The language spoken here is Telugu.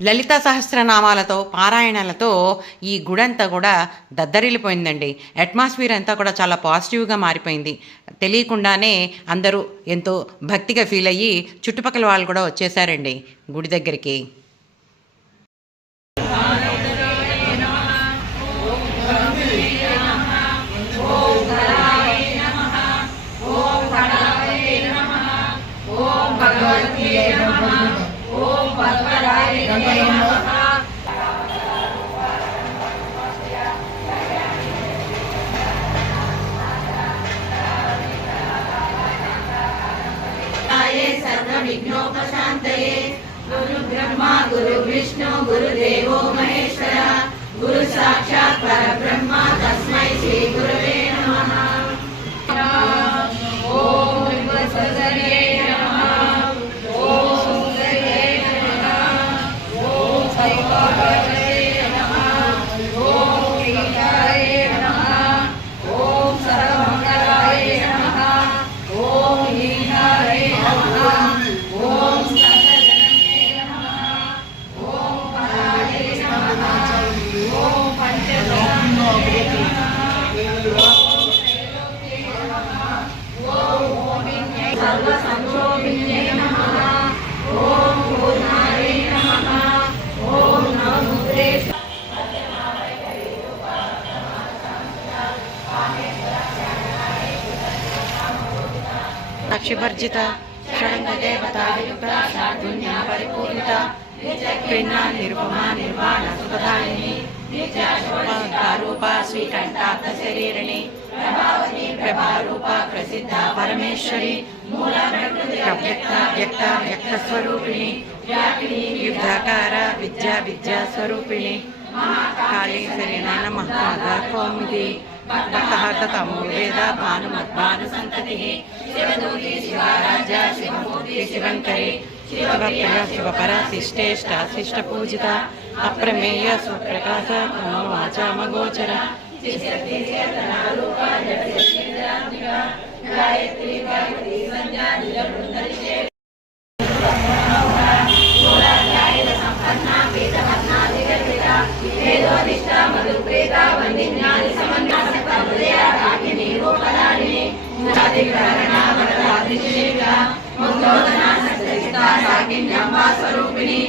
లలిత సహస్రనామాలతో పారాయణలతో ఈ గుడంతా కూడా దద్దరిల్లిపోయిందండి. అట్మాస్ఫియర్ అంతా కూడా చాలా పాజిటివ్గా మారిపోయింది. తెలియకుండానే అందరూ ఎంతో భక్తిగా ఫీల్ అయ్యి చుట్టుపక్కల వాళ్ళు కూడా వచ్చేసారండి గుడి దగ్గరికి. विघ्नोपशान्तये गुरु ब्रह्मा गुरु विष्णु गुरुदेवो महेश्वर गुरु साक्षात् परब्रह्म तस्मै श्री गुरवे नमः। ओम विश्वेश्वराय नमः। ओम गणपतये नमः। ओम सैवाय नमः। ओम कीर्ताय नमः। ओम सर्वमंगलाय नमः। ओम हीनाय नमः। సాక్షివర్జిత షడంగదేవతాయుక్త సాధున్యా పరిపూర్ణిత ప్రేణా నిరుపమా నిర్వాణ సుఖదాయిని నిత్యారూపా శ్రీకంఠార్థ శరీరిణి ప్రభారూపా ప్రసిద్ధ పరమేశ్వరి వ్యక్త వ్యక్త వ్యక్త స్వరూపిణి యుద్ధాకార విద్యా విద్యా స్వరూపిణి కాళేశ్వరి నమః కౌముది భక్తహార్దకము వేద భానుమద్భాను సంతతి శివదూతి శివరాజ శివమూర్తి శివంకరి శివప్రియ శివపర శిష్టేష్ట శిష్ట పూజిత అప్రమేయ సుప్రకాశ వాచామగోచర గాయత్రి గాయత్రి సంధ్యా स्वरूपिणी